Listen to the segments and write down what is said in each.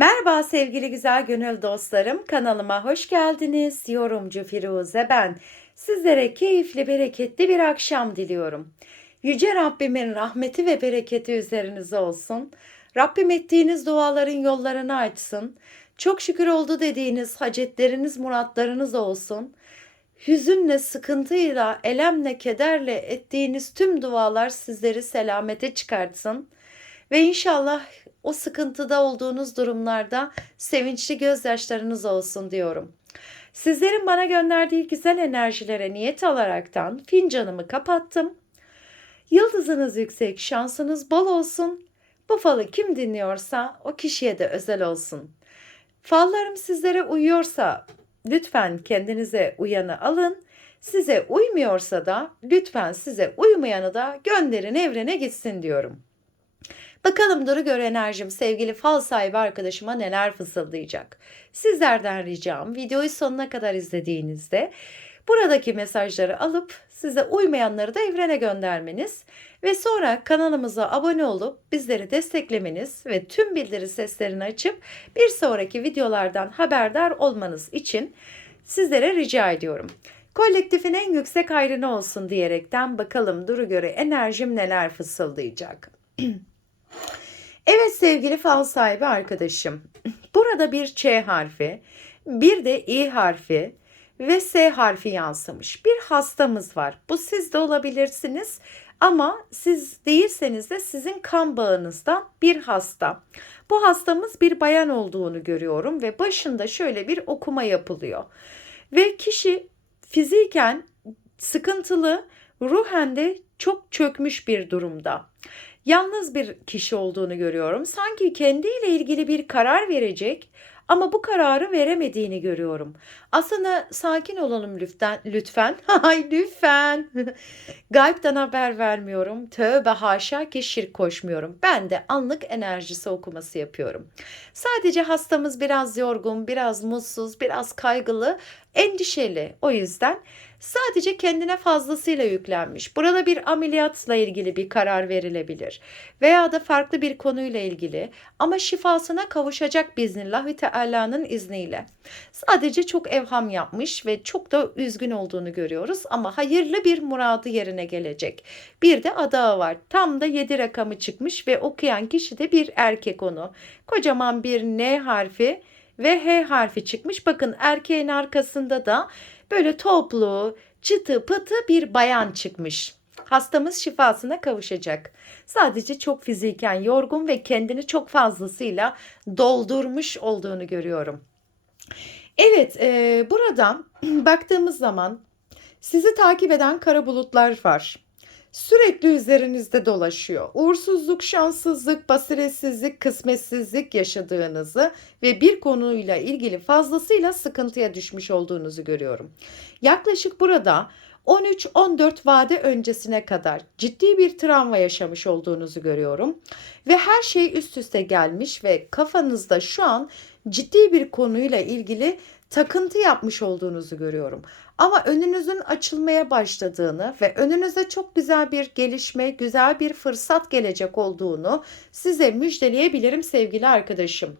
Merhaba sevgili güzel gönül dostlarım. Kanalıma hoş geldiniz. Yorumcu Firuze ben. Sizlere keyifli, bereketli bir akşam diliyorum. Yüce Rabbimin rahmeti ve bereketi üzerinize olsun. Rabbim ettiğiniz duaların yollarını açsın. Çok şükür oldu dediğiniz hacetleriniz, muratlarınız olsun. Hüzünle, sıkıntıyla, elemle, kederle ettiğiniz tüm dualar sizleri selamete çıkartsın. Ve inşallah o sıkıntıda olduğunuz durumlarda sevinçli gözyaşlarınız olsun diyorum. Sizlerin bana gönderdiği güzel enerjilere niyet alaraktan fincanımı kapattım. Yıldızınız yüksek, şansınız bol olsun. Bu falı kim dinliyorsa o kişiye de özel olsun. Fallarım sizlere uyuyorsa lütfen kendinize uyanı alın. Size uymuyorsa da lütfen size uymayanı da gönderin evrene gitsin diyorum. Bakalım Duru Gör enerjim sevgili fal sahibi arkadaşıma neler fısıldayacak. Sizlerden ricam videoyu sonuna kadar izlediğinizde buradaki mesajları alıp size uymayanları da evrene göndermeniz ve sonra kanalımıza abone olup bizleri desteklemeniz ve tüm bildiri seslerini açıp bir sonraki videolardan haberdar olmanız için sizlere rica ediyorum. Kolektifin en yüksek hayrına olsun diyerekten bakalım Duru Göre enerjim neler fısıldayacak. Evet sevgili fal sahibi arkadaşım. Burada bir Ç harfi, bir de İ harfi ve S harfi yansımış. Bir hastamız var. Bu siz de olabilirsiniz ama siz değilseniz de sizin kan bağınızdan bir hasta. Bu hastamız bir bayan olduğunu görüyorum ve başında şöyle bir okuma yapılıyor. Ve kişi fiziken sıkıntılı, ruhen de çok çökmüş bir durumda yalnız bir kişi olduğunu görüyorum. Sanki kendiyle ilgili bir karar verecek ama bu kararı veremediğini görüyorum. Aslında sakin olalım lütfen. Lütfen. Hay lütfen. Gaybden haber vermiyorum. Tövbe haşa ki şirk koşmuyorum. Ben de anlık enerjisi okuması yapıyorum. Sadece hastamız biraz yorgun, biraz mutsuz, biraz kaygılı, endişeli. O yüzden sadece kendine fazlasıyla yüklenmiş. Burada bir ameliyatla ilgili bir karar verilebilir veya da farklı bir konuyla ilgili ama şifasına kavuşacak biiznillahü teala'nın izniyle. Sadece çok evham yapmış ve çok da üzgün olduğunu görüyoruz ama hayırlı bir muradı yerine gelecek. Bir de adağı var. Tam da 7 rakamı çıkmış ve okuyan kişi de bir erkek onu. Kocaman bir N harfi ve H harfi çıkmış. Bakın erkeğin arkasında da böyle toplu, çıtı pıtı bir bayan çıkmış. Hastamız şifasına kavuşacak. Sadece çok fiziken yorgun ve kendini çok fazlasıyla doldurmuş olduğunu görüyorum. Evet, e, buradan baktığımız zaman sizi takip eden kara bulutlar var. Sürekli üzerinizde dolaşıyor. Uğursuzluk, şanssızlık, basiretsizlik, kısmetsizlik yaşadığınızı ve bir konuyla ilgili fazlasıyla sıkıntıya düşmüş olduğunuzu görüyorum. Yaklaşık burada 13-14 vade öncesine kadar ciddi bir travma yaşamış olduğunuzu görüyorum. Ve her şey üst üste gelmiş ve kafanızda şu an ciddi bir konuyla ilgili takıntı yapmış olduğunuzu görüyorum. Ama önünüzün açılmaya başladığını ve önünüze çok güzel bir gelişme, güzel bir fırsat gelecek olduğunu size müjdeleyebilirim sevgili arkadaşım.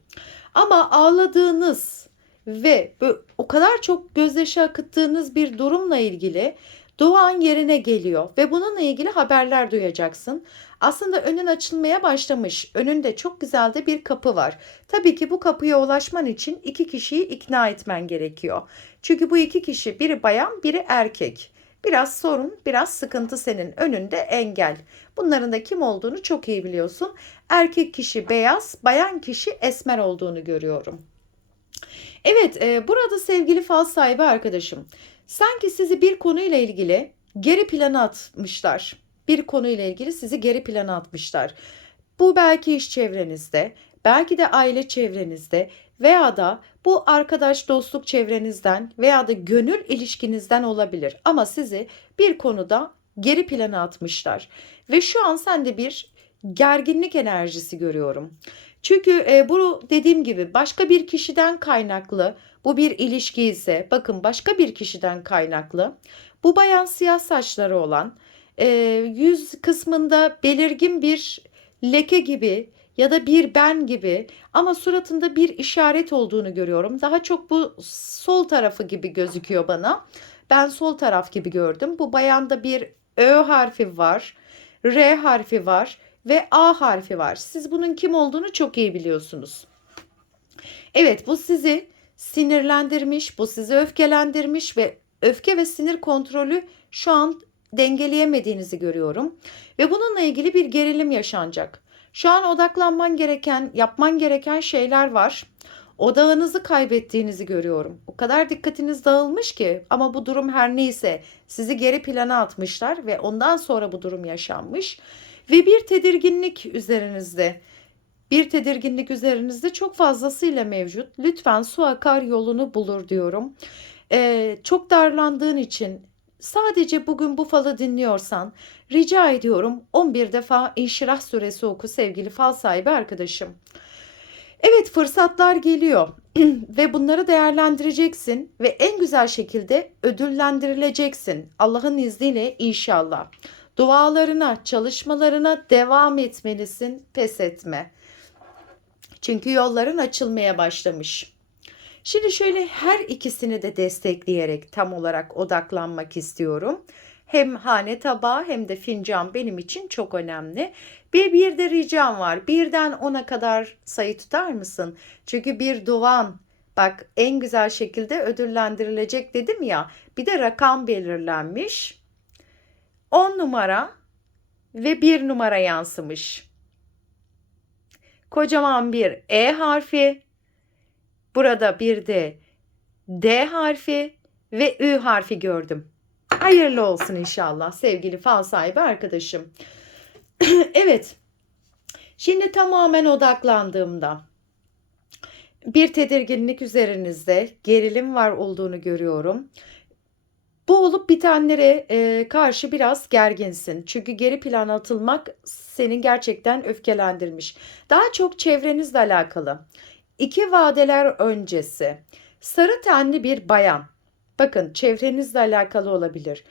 Ama ağladığınız ve o kadar çok gözyaşı akıttığınız bir durumla ilgili doğan yerine geliyor ve bununla ilgili haberler duyacaksın. Aslında önün açılmaya başlamış. Önünde çok güzel de bir kapı var. Tabii ki bu kapıya ulaşman için iki kişiyi ikna etmen gerekiyor. Çünkü bu iki kişi biri bayan biri erkek. Biraz sorun, biraz sıkıntı senin önünde engel. Bunların da kim olduğunu çok iyi biliyorsun. Erkek kişi beyaz, bayan kişi esmer olduğunu görüyorum. Evet, e, burada sevgili fal sahibi arkadaşım, sanki sizi bir konuyla ilgili geri plana atmışlar bir konuyla ilgili sizi geri plana atmışlar. Bu belki iş çevrenizde, belki de aile çevrenizde veya da bu arkadaş dostluk çevrenizden veya da gönül ilişkinizden olabilir. Ama sizi bir konuda geri plana atmışlar. Ve şu an sende bir gerginlik enerjisi görüyorum. Çünkü e, bu dediğim gibi başka bir kişiden kaynaklı bu bir ilişki ise bakın başka bir kişiden kaynaklı bu bayan siyah saçları olan e, yüz kısmında belirgin bir leke gibi ya da bir ben gibi ama suratında bir işaret olduğunu görüyorum. Daha çok bu sol tarafı gibi gözüküyor bana. Ben sol taraf gibi gördüm. Bu bayanda bir Ö harfi var, R harfi var ve A harfi var. Siz bunun kim olduğunu çok iyi biliyorsunuz. Evet bu sizi sinirlendirmiş, bu sizi öfkelendirmiş ve öfke ve sinir kontrolü şu an dengeleyemediğinizi görüyorum. Ve bununla ilgili bir gerilim yaşanacak. Şu an odaklanman gereken, yapman gereken şeyler var. Odağınızı kaybettiğinizi görüyorum. O kadar dikkatiniz dağılmış ki ama bu durum her neyse sizi geri plana atmışlar ve ondan sonra bu durum yaşanmış. Ve bir tedirginlik üzerinizde. Bir tedirginlik üzerinizde çok fazlasıyla mevcut. Lütfen su akar yolunu bulur diyorum. Ee, çok darlandığın için sadece bugün bu falı dinliyorsan rica ediyorum 11 defa İnşirah suresi oku sevgili fal sahibi arkadaşım. Evet fırsatlar geliyor ve bunları değerlendireceksin ve en güzel şekilde ödüllendirileceksin. Allah'ın izniyle inşallah. Dualarına, çalışmalarına devam etmelisin, pes etme. Çünkü yolların açılmaya başlamış. Şimdi şöyle her ikisini de destekleyerek tam olarak odaklanmak istiyorum. Hem hane tabağı hem de fincan benim için çok önemli. Bir bir de ricam var. Birden ona kadar sayı tutar mısın? Çünkü bir duvan bak en güzel şekilde ödüllendirilecek dedim ya. Bir de rakam belirlenmiş. 10 numara ve 1 numara yansımış. Kocaman bir E harfi. Burada bir de D harfi ve Ü harfi gördüm. Hayırlı olsun inşallah sevgili fal sahibi arkadaşım. evet. Şimdi tamamen odaklandığımda bir tedirginlik üzerinizde gerilim var olduğunu görüyorum. Bu olup bitenlere e, karşı biraz gerginsin. Çünkü geri plana atılmak seni gerçekten öfkelendirmiş. Daha çok çevrenizle alakalı. İki vadeler öncesi sarı tenli bir bayan. Bakın çevrenizle alakalı olabilir.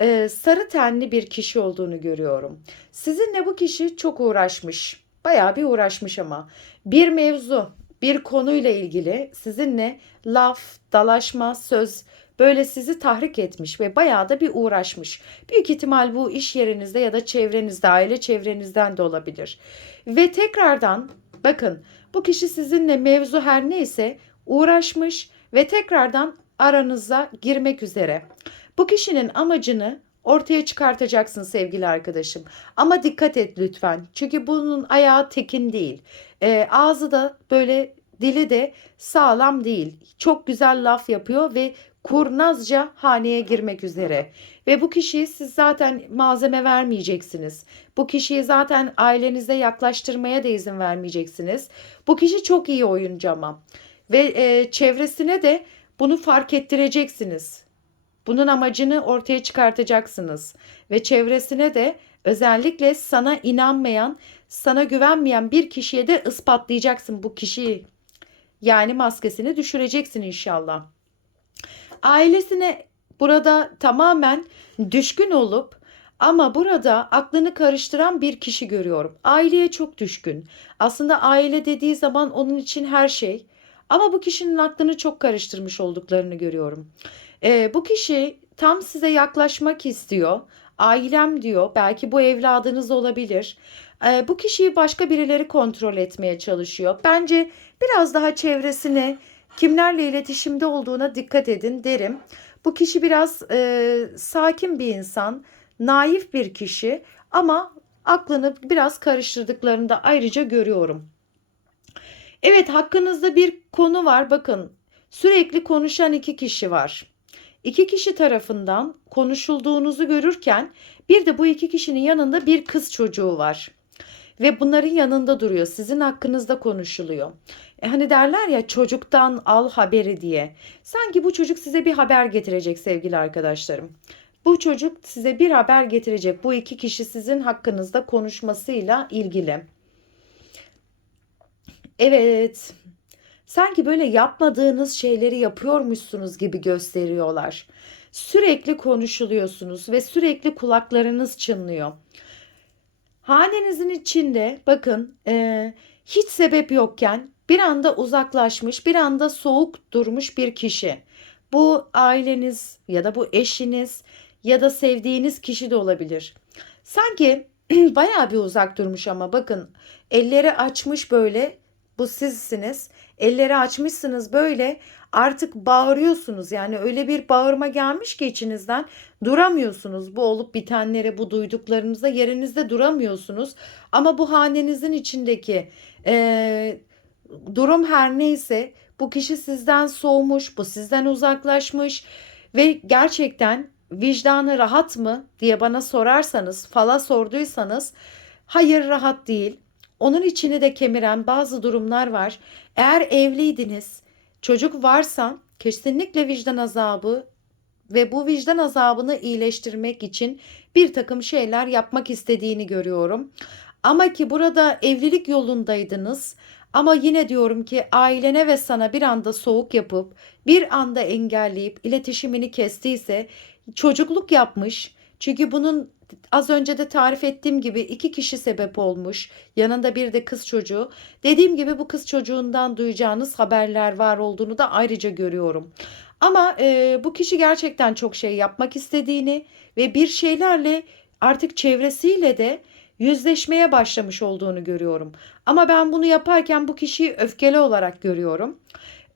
Ee, sarı tenli bir kişi olduğunu görüyorum. Sizinle bu kişi çok uğraşmış. Bayağı bir uğraşmış ama. Bir mevzu, bir konuyla ilgili sizinle laf, dalaşma, söz böyle sizi tahrik etmiş ve bayağı da bir uğraşmış. Büyük ihtimal bu iş yerinizde ya da çevrenizde, aile çevrenizden de olabilir. Ve tekrardan bakın bu kişi sizinle mevzu her neyse uğraşmış ve tekrardan aranıza girmek üzere. Bu kişinin amacını ortaya çıkartacaksın sevgili arkadaşım. Ama dikkat et lütfen. Çünkü bunun ayağı tekin değil. E, ağzı da böyle dili de sağlam değil. Çok güzel laf yapıyor ve kurnazca haneye girmek üzere. Ve bu kişiyi siz zaten malzeme vermeyeceksiniz. Bu kişiyi zaten ailenize yaklaştırmaya da izin vermeyeceksiniz. Bu kişi çok iyi oyuncu ama. Ve e, çevresine de bunu fark ettireceksiniz. Bunun amacını ortaya çıkartacaksınız. Ve çevresine de özellikle sana inanmayan, sana güvenmeyen bir kişiye de ispatlayacaksın bu kişiyi. Yani maskesini düşüreceksin inşallah ailesine burada tamamen düşkün olup ama burada aklını karıştıran bir kişi görüyorum. Aileye çok düşkün. Aslında aile dediği zaman onun için her şey. Ama bu kişinin aklını çok karıştırmış olduklarını görüyorum. Ee, bu kişi tam size yaklaşmak istiyor. Ailem diyor. Belki bu evladınız olabilir. Ee, bu kişiyi başka birileri kontrol etmeye çalışıyor. Bence biraz daha çevresine kimlerle iletişimde olduğuna dikkat edin derim. Bu kişi biraz e, sakin bir insan, naif bir kişi ama aklını biraz karıştırdıklarını da ayrıca görüyorum. Evet hakkınızda bir konu var bakın sürekli konuşan iki kişi var. İki kişi tarafından konuşulduğunuzu görürken bir de bu iki kişinin yanında bir kız çocuğu var. Ve bunların yanında duruyor. Sizin hakkınızda konuşuluyor. E hani derler ya çocuktan al haberi diye. Sanki bu çocuk size bir haber getirecek sevgili arkadaşlarım. Bu çocuk size bir haber getirecek. Bu iki kişi sizin hakkınızda konuşmasıyla ilgili. Evet. Sanki böyle yapmadığınız şeyleri yapıyormuşsunuz gibi gösteriyorlar. Sürekli konuşuluyorsunuz ve sürekli kulaklarınız çınlıyor. Hanenizin içinde bakın e, hiç sebep yokken bir anda uzaklaşmış, bir anda soğuk durmuş bir kişi. Bu aileniz ya da bu eşiniz ya da sevdiğiniz kişi de olabilir. Sanki bayağı bir uzak durmuş ama bakın elleri açmış böyle bu sizsiniz. Elleri açmışsınız böyle artık bağırıyorsunuz. Yani öyle bir bağırma gelmiş ki içinizden duramıyorsunuz. Bu olup bitenlere, bu duyduklarınıza yerinizde duramıyorsunuz. Ama bu hanenizin içindeki eee, durum her neyse bu kişi sizden soğumuş, bu sizden uzaklaşmış ve gerçekten vicdanı rahat mı diye bana sorarsanız, fala sorduysanız hayır rahat değil. Onun içini de kemiren bazı durumlar var. Eğer evliydiniz, çocuk varsa kesinlikle vicdan azabı ve bu vicdan azabını iyileştirmek için bir takım şeyler yapmak istediğini görüyorum. Ama ki burada evlilik yolundaydınız ama yine diyorum ki ailene ve sana bir anda soğuk yapıp bir anda engelleyip iletişimini kestiyse çocukluk yapmış. Çünkü bunun az önce de tarif ettiğim gibi iki kişi sebep olmuş. Yanında bir de kız çocuğu. Dediğim gibi bu kız çocuğundan duyacağınız haberler var olduğunu da ayrıca görüyorum. Ama e, bu kişi gerçekten çok şey yapmak istediğini ve bir şeylerle artık çevresiyle de yüzleşmeye başlamış olduğunu görüyorum. Ama ben bunu yaparken bu kişiyi öfkeli olarak görüyorum.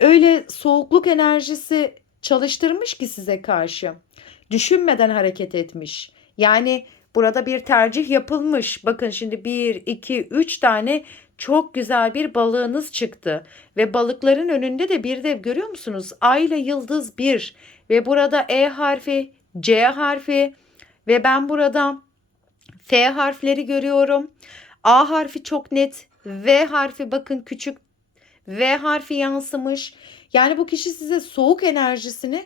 Öyle soğukluk enerjisi çalıştırmış ki size karşı. Düşünmeden hareket etmiş. Yani burada bir tercih yapılmış. Bakın şimdi 1, 2, 3 tane çok güzel bir balığınız çıktı. Ve balıkların önünde de bir de görüyor musunuz? Ay ile yıldız 1 ve burada E harfi, C harfi ve ben burada F harfleri görüyorum. A harfi çok net. V harfi bakın küçük. V harfi yansımış. Yani bu kişi size soğuk enerjisini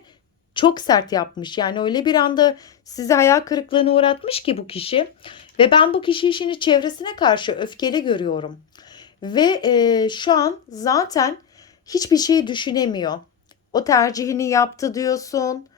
çok sert yapmış. Yani öyle bir anda sizi hayal kırıklığına uğratmış ki bu kişi. Ve ben bu kişiyi şimdi çevresine karşı öfkeli görüyorum. Ve e, şu an zaten hiçbir şey düşünemiyor. O tercihini yaptı diyorsun.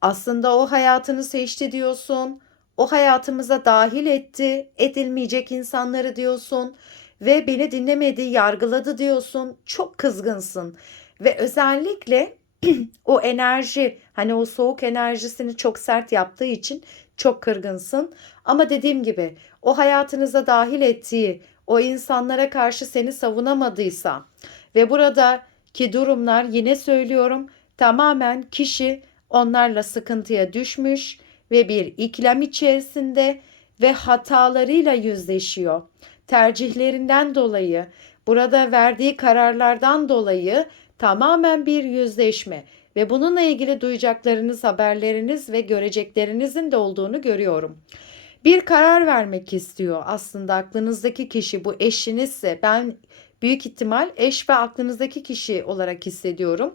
Aslında o hayatını seçti diyorsun. O hayatımıza dahil etti, edilmeyecek insanları diyorsun ve beni dinlemedi, yargıladı diyorsun. Çok kızgınsın ve özellikle o enerji hani o soğuk enerjisini çok sert yaptığı için çok kırgınsın. Ama dediğim gibi o hayatınıza dahil ettiği o insanlara karşı seni savunamadıysa ve buradaki durumlar yine söylüyorum tamamen kişi onlarla sıkıntıya düşmüş ve bir ikilem içerisinde ve hatalarıyla yüzleşiyor. Tercihlerinden dolayı, burada verdiği kararlardan dolayı tamamen bir yüzleşme ve bununla ilgili duyacaklarınız, haberleriniz ve göreceklerinizin de olduğunu görüyorum. Bir karar vermek istiyor aslında aklınızdaki kişi bu eşinizse ben büyük ihtimal eş ve aklınızdaki kişi olarak hissediyorum.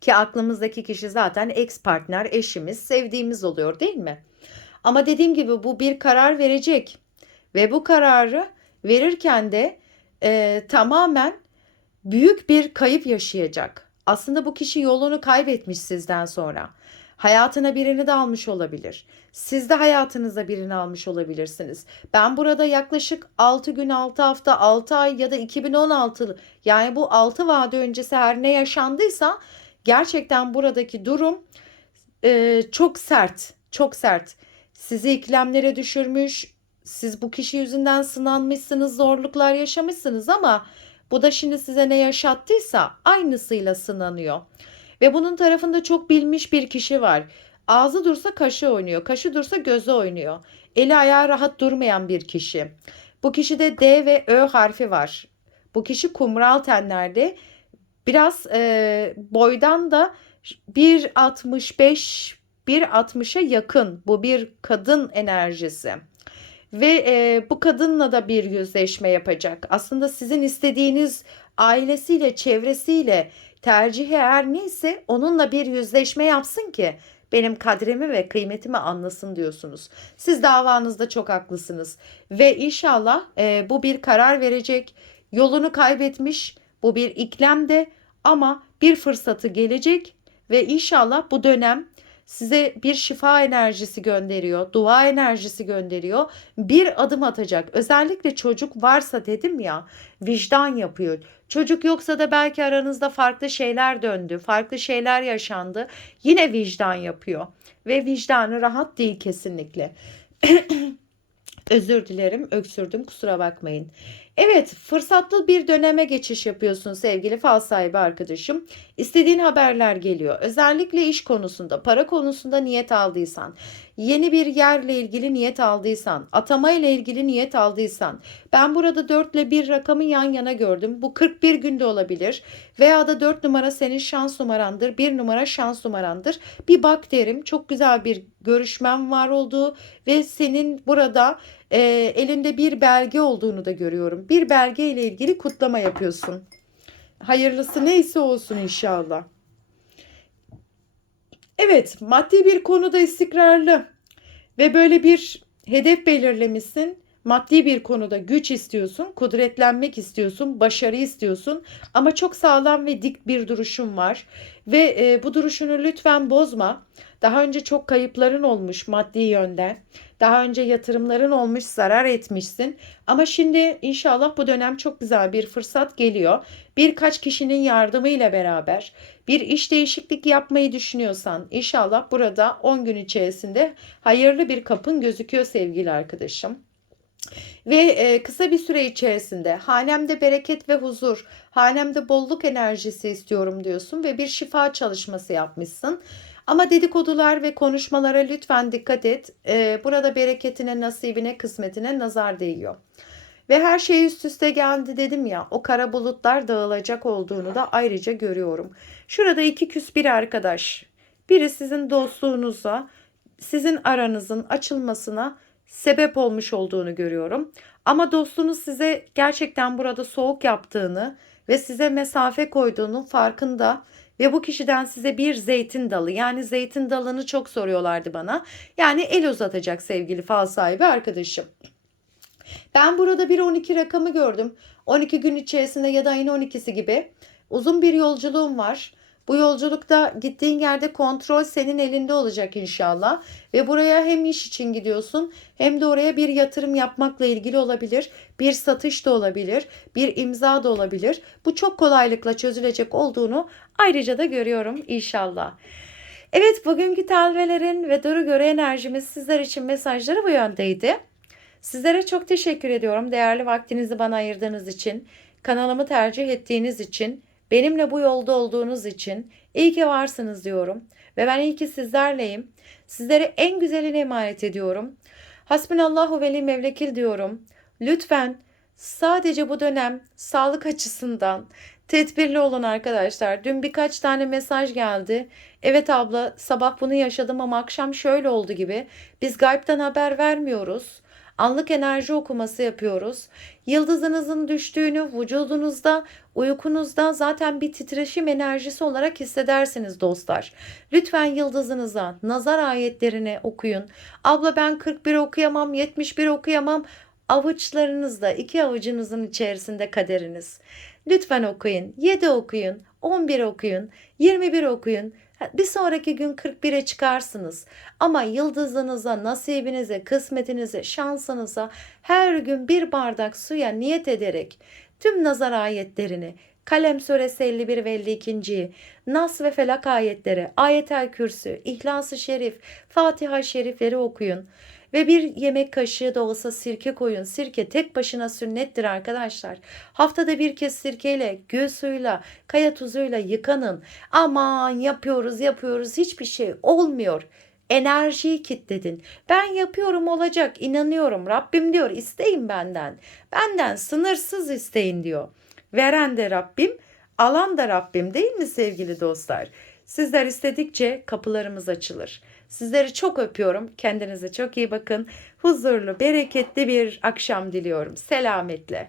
Ki aklımızdaki kişi zaten ex partner, eşimiz, sevdiğimiz oluyor değil mi? Ama dediğim gibi bu bir karar verecek ve bu kararı verirken de e, tamamen büyük bir kayıp yaşayacak. Aslında bu kişi yolunu kaybetmiş sizden sonra. Hayatına birini de almış olabilir. Siz de hayatınıza birini almış olabilirsiniz. Ben burada yaklaşık 6 gün, 6 hafta, 6 ay ya da 2016 yani bu 6 vade öncesi her ne yaşandıysa gerçekten buradaki durum e, çok sert, çok sert. Sizi ikilemlere düşürmüş. Siz bu kişi yüzünden sınanmışsınız, zorluklar yaşamışsınız ama bu da şimdi size ne yaşattıysa aynısıyla sınanıyor. Ve bunun tarafında çok bilmiş bir kişi var. Ağzı dursa kaşı oynuyor, kaşı dursa gözü oynuyor. Eli ayağı rahat durmayan bir kişi. Bu kişide D ve Ö harfi var. Bu kişi kumral tenlerde. Biraz e, boydan da 1.65 1.60'a yakın. Bu bir kadın enerjisi ve e, bu kadınla da bir yüzleşme yapacak. Aslında sizin istediğiniz ailesiyle, çevresiyle tercihi her neyse onunla bir yüzleşme yapsın ki benim kadrimi ve kıymetimi anlasın diyorsunuz. Siz davanızda çok haklısınız ve inşallah e, bu bir karar verecek. Yolunu kaybetmiş bu bir iklemde ama bir fırsatı gelecek ve inşallah bu dönem size bir şifa enerjisi gönderiyor, dua enerjisi gönderiyor. Bir adım atacak. Özellikle çocuk varsa dedim ya, vicdan yapıyor. Çocuk yoksa da belki aranızda farklı şeyler döndü, farklı şeyler yaşandı. Yine vicdan yapıyor ve vicdanı rahat değil kesinlikle. Özür dilerim, öksürdüm, kusura bakmayın. Evet, fırsatlı bir döneme geçiş yapıyorsun sevgili fal sahibi arkadaşım. İstediğin haberler geliyor. Özellikle iş konusunda, para konusunda niyet aldıysan, yeni bir yerle ilgili niyet aldıysan, atama ile ilgili niyet aldıysan, ben burada 4 ile 1 rakamı yan yana gördüm. Bu 41 günde olabilir veya da 4 numara senin şans numarandır, 1 numara şans numarandır. Bir bak derim. Çok güzel bir görüşmem var olduğu ve senin burada e, elinde bir belge olduğunu da görüyorum. Bir belge ile ilgili kutlama yapıyorsun. Hayırlısı neyse olsun inşallah. Evet, maddi bir konuda istikrarlı ve böyle bir hedef belirlemişsin. Maddi bir konuda güç istiyorsun, kudretlenmek istiyorsun, başarı istiyorsun ama çok sağlam ve dik bir duruşun var ve e, bu duruşunu lütfen bozma. Daha önce çok kayıpların olmuş maddi yönden. Daha önce yatırımların olmuş, zarar etmişsin. Ama şimdi inşallah bu dönem çok güzel bir fırsat geliyor. Birkaç kişinin yardımıyla beraber bir iş değişiklik yapmayı düşünüyorsan inşallah burada 10 gün içerisinde hayırlı bir kapın gözüküyor sevgili arkadaşım. Ve e, kısa bir süre içerisinde hanemde bereket ve huzur, hanemde bolluk enerjisi istiyorum diyorsun ve bir şifa çalışması yapmışsın. Ama dedikodular ve konuşmalara lütfen dikkat et. E, burada bereketine, nasibine, kısmetine nazar değiyor. Ve her şey üst üste geldi dedim ya o kara bulutlar dağılacak olduğunu da ayrıca görüyorum. Şurada iki küs bir arkadaş. Biri sizin dostluğunuza, sizin aranızın açılmasına sebep olmuş olduğunu görüyorum. Ama dostunuz size gerçekten burada soğuk yaptığını ve size mesafe koyduğunun farkında ve bu kişiden size bir zeytin dalı yani zeytin dalını çok soruyorlardı bana. Yani el uzatacak sevgili fal sahibi arkadaşım. Ben burada bir 12 rakamı gördüm. 12 gün içerisinde ya da ayın 12'si gibi uzun bir yolculuğum var. Bu yolculukta gittiğin yerde kontrol senin elinde olacak inşallah. Ve buraya hem iş için gidiyorsun hem de oraya bir yatırım yapmakla ilgili olabilir. Bir satış da olabilir, bir imza da olabilir. Bu çok kolaylıkla çözülecek olduğunu ayrıca da görüyorum inşallah. Evet bugünkü telvelerin ve duru göre enerjimiz sizler için mesajları bu yöndeydi. Sizlere çok teşekkür ediyorum değerli vaktinizi bana ayırdığınız için, kanalımı tercih ettiğiniz için, benimle bu yolda olduğunuz için iyi ki varsınız diyorum. Ve ben iyi ki sizlerleyim. Sizlere en güzelini emanet ediyorum. Hasbunallahu veli mevlekil diyorum. Lütfen sadece bu dönem sağlık açısından tedbirli olun arkadaşlar. Dün birkaç tane mesaj geldi. Evet abla sabah bunu yaşadım ama akşam şöyle oldu gibi. Biz gaybtan haber vermiyoruz. Anlık enerji okuması yapıyoruz. Yıldızınızın düştüğünü vücudunuzda, uykunuzda zaten bir titreşim enerjisi olarak hissedersiniz dostlar. Lütfen yıldızınıza, nazar ayetlerini okuyun. Abla ben 41 okuyamam, 71 okuyamam. Avuçlarınızda, iki avucunuzun içerisinde kaderiniz. Lütfen okuyun. 7 okuyun, 11 okuyun, 21 okuyun. Bir sonraki gün 41'e çıkarsınız. Ama yıldızınıza, nasibinize, kısmetinize, şansınıza her gün bir bardak suya niyet ederek tüm nazar ayetlerini, Kalem suresi 51 ve 52. Nas ve Felak ayetleri, Ayetel Kürsü, İhlas-ı Şerif, Fatiha şerifleri okuyun. Ve bir yemek kaşığı da olsa sirke koyun. Sirke tek başına sünnettir arkadaşlar. Haftada bir kez sirkeyle, gül suyuyla, kaya tuzuyla yıkanın. Aman yapıyoruz yapıyoruz hiçbir şey olmuyor. Enerjiyi kitledin. Ben yapıyorum olacak inanıyorum. Rabbim diyor isteyin benden. Benden sınırsız isteyin diyor. Veren de Rabbim, alan da Rabbim değil mi sevgili dostlar? Sizler istedikçe kapılarımız açılır. Sizleri çok öpüyorum. Kendinize çok iyi bakın. Huzurlu, bereketli bir akşam diliyorum. Selametle.